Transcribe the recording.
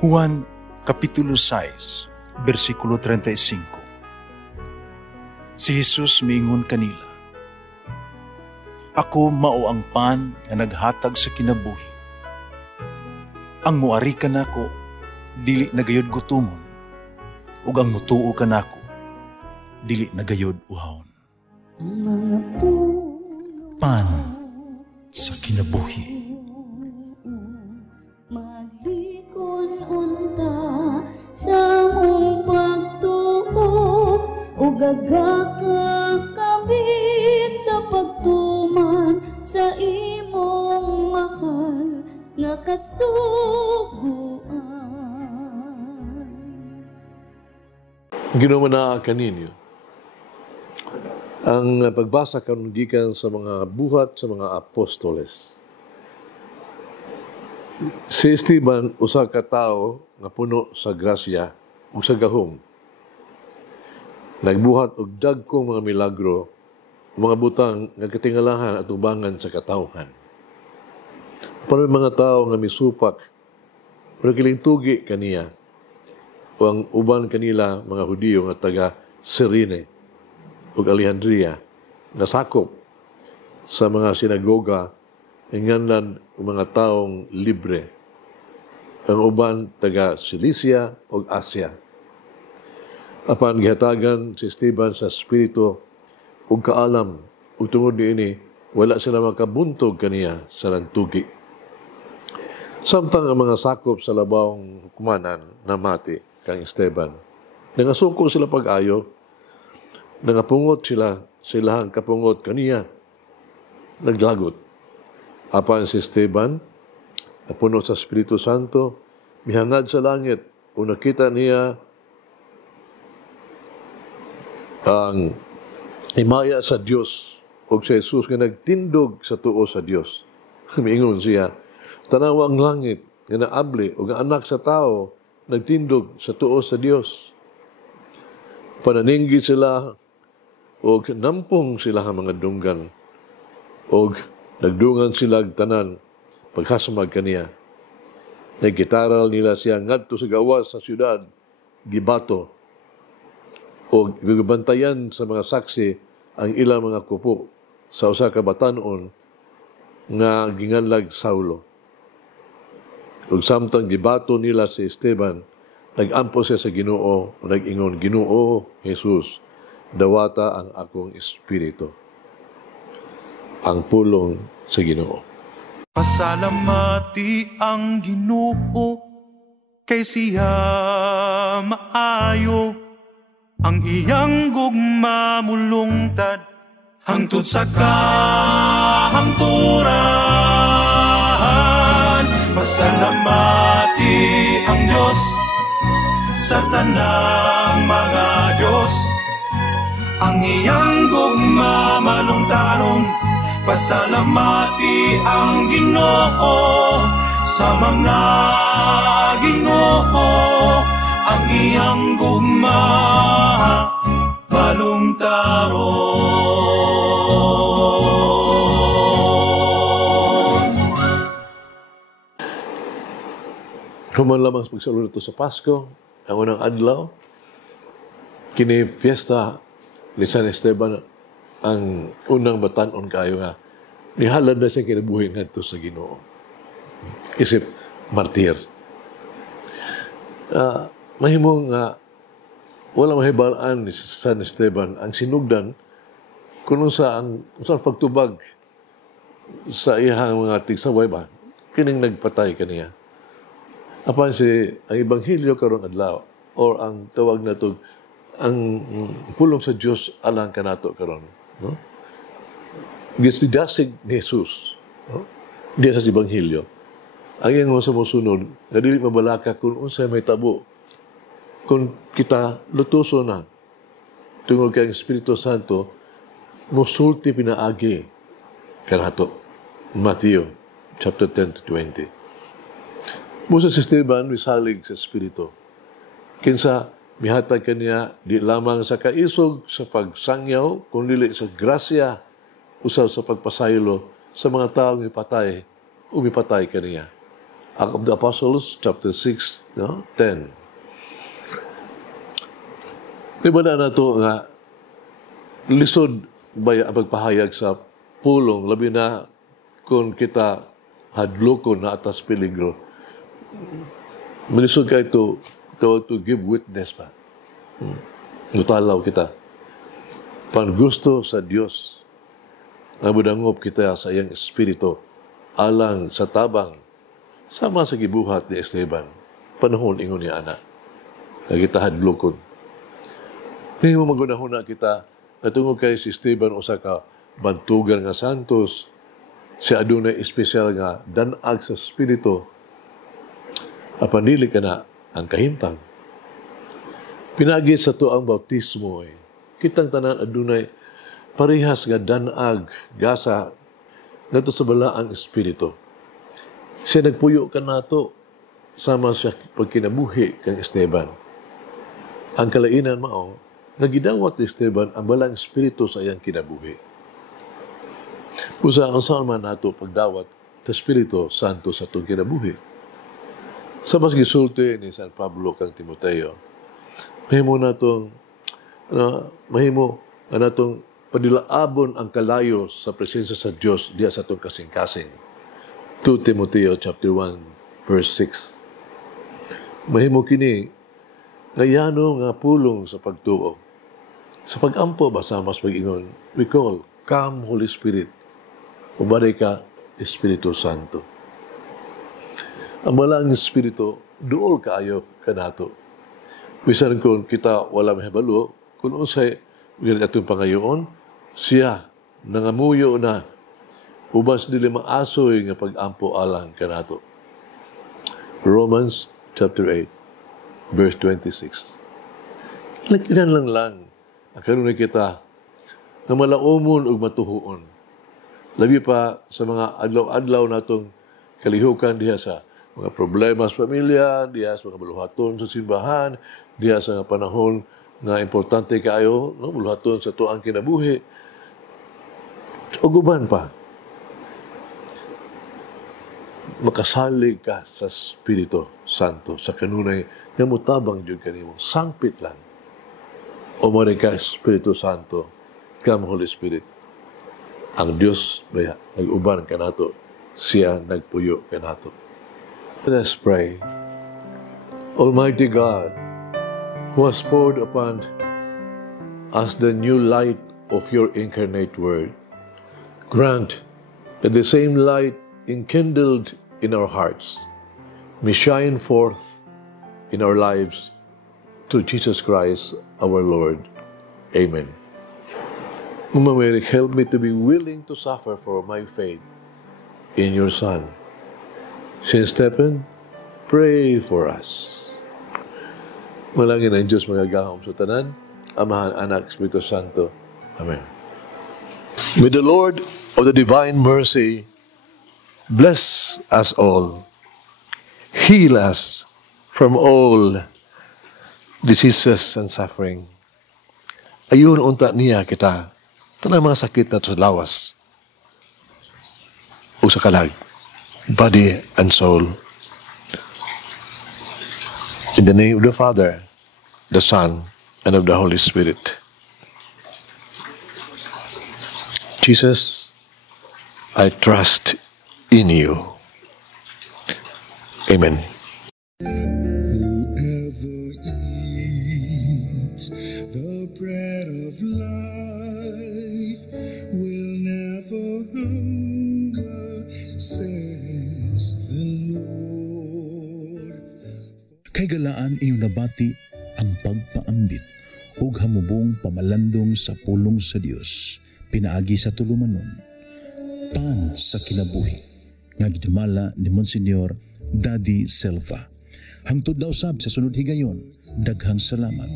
Juan Kapitulo 6, versikulo 35. Si Jesus miingon kanila, "Ako mao ang pan nga naghatag sa kinabuhi. Ang muari kanako dili nagayod gutomon, ug ang mutuo kanako dili nagayod uhawon." Ang mga Pan sa kinabuhi. maglikon unta sa mong pagtuo ug gagakabi sa pagtuman sa imong mahal nga kasuguan. Ginumana kaninyo ang pagbasa karon gikan sa mga buhat sa mga apostoles. Si Esteban usa ka tawo nga puno sa grasya ug sa gahom. Nagbuhat og dagkong mga milagro, mga butang nga katingalahan at ubangan sa katawhan. Pero mga tawo nga misupak o nakilintugi kaniya o ang uban kanila mga Hudiyo nga taga Cyrene ug Alejandria nasakop sa mga sinagoga inganlan mga taong libre. Ang uban taga Cilicia ug Asia. Apan gihatagan si Esteban sa espiritu ug kaalam ug tungod niini wala sila makabuntog kaniya sa nantugi. Samtang ang mga sakop sa labawng hukumanan namati kang Esteban. Nangasuko sila pag-ayo, nangapungot sila sa ilahang kapungot kaniya. Naglagot. Apan si Esteban, napuno sa Espiritu Santo, mihangad sa langit o nakita niya ang himaya sa Dios o sa Jesus nga nagtindog sa tuo sa Dios. Miingon siya, tanawa ang langit nga naabli o nga anak sa tao nagtindog sa tuo sa Dios. Pananinggi sila o nampong sila ang mga dunggan o nagdungan sila tanan paghasamag kaniya. Nagkitaral nila siya ngadto sa gawas sa syudad, gibato, o gibantayan sa mga saksi ang ilang mga kupo sa usa ka batan-on nga ginganlag Saulo. Ug samtang gibato nila si Esteban, nagampo siya sa Ginoo, nag-ingon, "Ginoo, Jesus, dawata ang akong espiritu." Ang pulong sa Ginoo. Pasalamati ang Ginoo kay siya maayo, ang iyang gugma mulungtad hangtod sa kahangturan. Pasalamati ang Dios sa tanang mga Dios, ang iyang gugma malungtaron. Pasalamati ang Ginoo sa mga Ginoo, ang iyang gugma balungtaron. Human lamang sa pagsalud ito sa Pasko, ang unang adlaw, kini fiesta ni San Esteban, ang unang batan-on kayo nga nihalad na siya kinabuhi ngadto sa Ginoo. Isip martir. Mahimo nga wala mahibalaan ni San Esteban ang sinugdan kung saan pagtubag sa iyang mga tigsaway ba kining nagpatay kaniya. Apan ang ebanghelyo karon adlaw or ang tawag nato ang pulong sa Dios alang kanato karon. No? Gisidasig ni Jesus, no? Diya sa Ebanghelyo. Ang iyang mga sumusunod, nga dili mabalaka kung unsay may tabo, kung kita lutuso na, tungod kay ang Espiritu Santo, musulti pinaagi kanato. Mateo, chapter 10-20. Musa si Esteban, misalig sa Espiritu. Kinsa, mihatag kaniya di lamang sa kaisog sa pagsangyaw, kundi sa grasya, usaw sa pagpasaylo sa mga taong umipatay kaniya. Acts of the Apostles, chapter 6, 10. Diba na to nga, lisod ba ang pagpahayag sa pulong, labi na kung kita hadlokon na atas peligro. Malisod kayo to give witness pa. Nutalaw kita. Pan gusto sa Diyos, nga budangop kita sa iyang espiritu, alang sa tabang, sama sa gibuhat ni Esteban, panahon ingon niya anak, na kita hadlokon. Ngayon mo magunahon na kita, natungod kay si Esteban usa ka bantugan nga santos, si adunay espesyal nga danag sa espiritu, apanili ka na ang kahimtang. Pinagi sa to ang bautismo, kitang tanan adunay parehas nga danag, gasa, nato sa balaang espiritu. Siya nagpuyo ka nato, sama siya pagkinabuhi kang Esteban. Ang kalainan mao, nagidawat ni Esteban ang balang espiritu sa iyang kinabuhi. Pusa ang saan man nato pagdawat sa Espiritu Santo sa itong kinabuhi. Sa mas gisulti ni San Pablo kang Timoteo, mahimo natong padilaabon ang kalayo sa presensya sa Diyos diya sa itong kasing-kasing. 2 Timoteo chapter 1 verse 6. Mahimo kini ngayano nga pulong sa pagtuo. Sa pag-ampo ba sa mas pag-ingon, we call, come Holy Spirit, ubaday ka, Espiritu Santo. Ang malang Espiritu, duol kaayo kanato. Bisan kung kita wala mahibalo, kung unsay ganit atong pangayoon, siya nangamuyo na, ubas dili maasoy nga pag-ampo alang kanato. Romans chapter 8, verse 26. Ilan lang ang kanunay kita na malaumon ug matuhuon. Labi pa sa mga adlaw-adlaw natong kalihukan diha sa mga problema sa pamilya, diha sa mga buluhaton sa simbahan, diha sa panahon nga importante kaayo, buluhaton sa tuang kinabuhi. Ug uban pa, makasalig ka sa Espiritu Santo, sa kanunay nga mutabang jud kanimo, sangpit lang. O mare ka, Espiritu Santo, come Holy Spirit. Ang Diyos, nag-uban ka nato, siya nagpuyo ka nato. Let us pray. Almighty God, who has poured upon us the new light of your incarnate Word, grant that the same light enkindled in our hearts may shine forth in our lives through Jesus Christ, our Lord. Amen. Mama Mary, help me to be willing to suffer for my faith in your Son. Saint Stephen, pray for us. Malangin ang Diyos magagahom sa tanan, Amahan, Anak, Espiritu Santo. Amen. May the Lord of the divine mercy bless us all, heal us from all diseases and suffering. Ayun unta niya kita, tanang mga sakit na sa lawas o sa kalag, body and soul. In the name of the Father, the Son, and of the Holy Spirit. Jesus, I trust in you. Amen. Bread of life will never hunger, says the Lord. Kay galaan inyong nabati ang pagpaambit ug hamubong pamalandong sa pulong sa Dios pinaagi sa tulumanon. Pan sa kinabuhi nga gidumala ni Monsignor Daddy Silva. Hangtod na usab sa sunod higayon, daghang salamat.